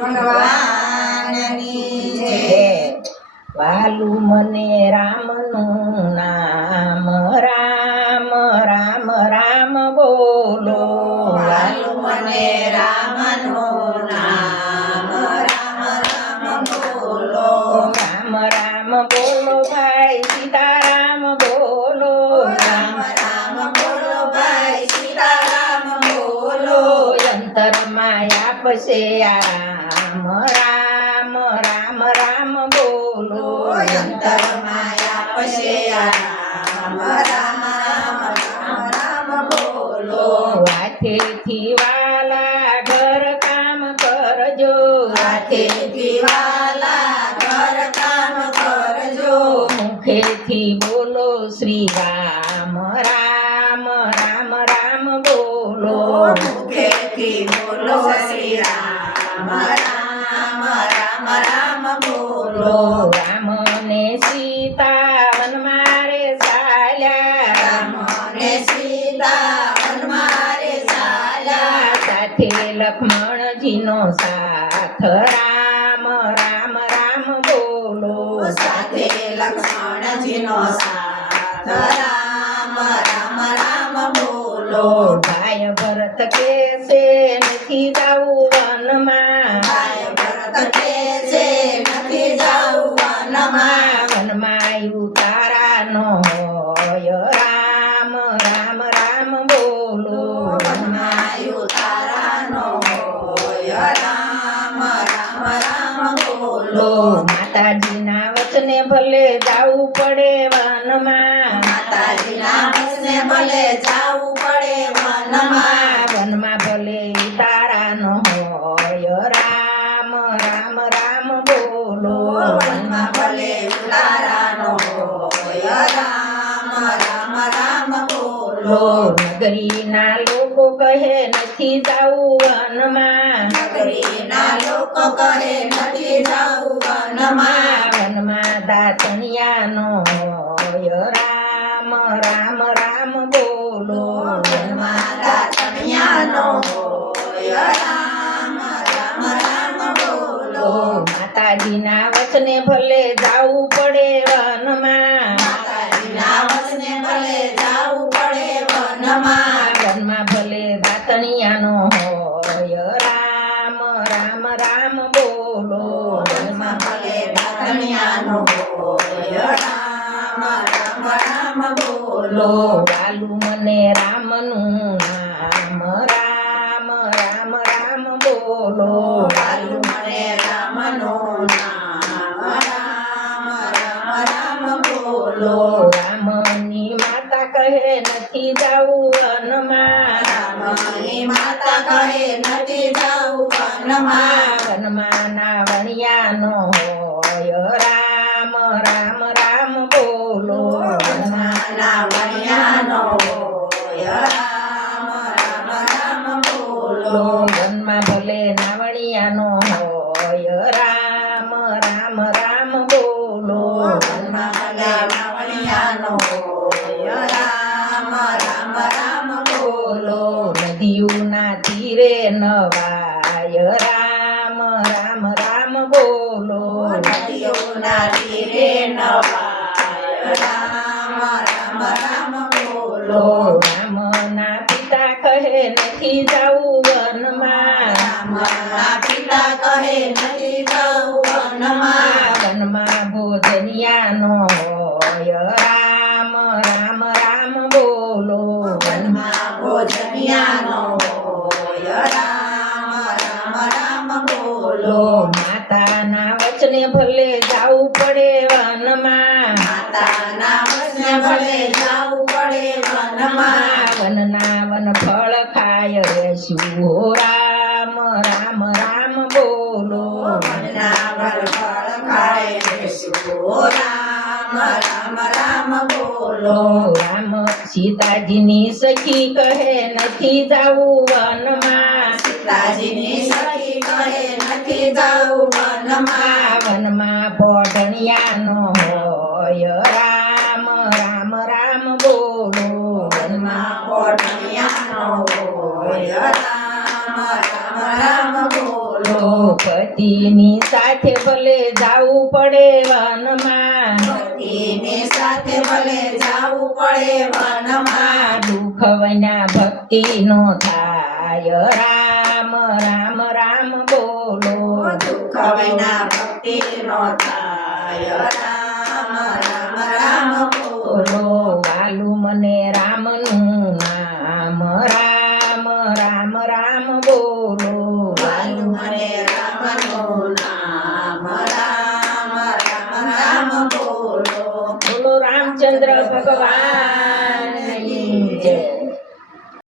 ભગવાનની જય. વાલું મને રામનું નામ, રામ રામ રામ બોલો. વાલું મને રામનું નામ, રામ રામ બોલો. રામ રામ બોલો ભાઈ સીતારામ બોલો. રામ રામ બોલો ભાઈ સીતારામ બોલો. અંતરમાં આપશે આરામ, રામ રામ રામ બોલો. અંતરમાં આપશે રામ, રામ રામ રામ બોલો. હાથેથી વાલા ઘર કામ કરજો, હાથેથી વાલા ઘર કામ કરજો. મુખેથી બોલો શ્રી રામ, રામ રામ રામ બોલો. મુખેથી બોલો શ્રી રામ, રામ રામ રામ બોલો. રામ ને સીતા વનમાં રે ચાલ્યા, રામ ને સીતા વનમાં રે ચાલ્યા. સાથે લક્ષ્મણજીનો સાથ, રામ રામ રામ બોલો. સાથે લક્ષ્મણજીનો સાથ, રામ રામ રામ બોલો. ભાઈ ભરત કેસે નથી જાવું વનમાં, ભાઈ ભરત કહે છે નથી જાવું વનમાં. વનમાં ઉતારાનો હોય, રામ રામ રામ બોલો. વનમાં ઉતારાનો હોય, રામ રામ રામ બોલો. માતાજીના વચને ભલે જાવું પડે વનમાં, માતાજીના વચને ભલે જાવું પડે વનમાં. વનમાં ભલે ઉતારાનો હોય, રામ રામ રામ બોલો. વનમાં ભલે ઉતારાનો હોય, રામ રામ રામ બોલો. નગરીના લોકો કહે નથી જાવું વનમાં, નગરીના લોકો કહે નથી જાવું વનમાં. વનમાં દાતણિયાનો હોય, રામ રામ રામ બોલો. વનમાં દાતણિયાનો હોય, રામ રામ રામ બોલો. માતાજીના વચને ભલે જાવું પડે વનમાં, માતાજીના વચને ભલે જાવું પડે વનમાં. વનમાં ભલે દાતણિયાનો હોય, રામ રામ રામ બોલો. વનમાં ભલે દાતણિયાનો હોય, રામ રામ રામ બોલો. વાલું મને રામનું નામ, રામ રામ રામ બોલો. વાલું મને રામનું નામ, રામ રામ રામ બોલો. રામની માતા કહે નથી જાવું વનમાં, રામની માતા કહે નથી જાવું વનમાં. વનમાં ના વણિયાનો હોય, રામ રામ રામ બોલો. વનમાના વણિયાનો હોય, રામ રામ રામ બોલો. વનમાં ભલે નાવણિયાનો હોય, રામ રામ રામ બોલો. વનમાં ભલે વણિયાનો હોય, રામ રામ રામ બોલો. નદીઓના તીરે નવાય, રામ રામ રામ બોલો. નદીઓના તીરે નવાય, રામ રામ રામ બોલો. રામના પિતા કહે નથી જાવું વનમાં, રામના પિતા કહે નથી જાવું વનમાં. વનમાં ભોજનિયાનો હોય, રામ રામ રામ બોલો. વનમાં ભોજનિયાનો હોય, રામ રામ રામ બોલો. માતાના વચને ભલે જાવું પડે વનમાં, માતાના વચને ભલે જાવું પડે વનમાં. વનના વન ફળ ખાય રહેશું, રામ રામ રામ બોલો. વનના વરફળ ખાય રહેશું, રામ રામ રામ બોલો. રામ સીતાજીની સખી કહે નથી જાવું વનમાં, સીતાજીની સખી કહે નથી જાવું વનમાં. વનમાં પોઢણિયાનો હોય, રામ રામ રામ બોલો. વનમાં પોઢણિયાનો હોય, રામ રામ રામ બોલો. પતિની સાથે ભલે જાવું પડે વનમાં પતિની સાથે ભલે જાવું પડે વનમાં દુઃખ વિના ભક્તિ નો થાય રામ રામ રામ બોલો દુઃખ વિના ભક્તિ નો થાય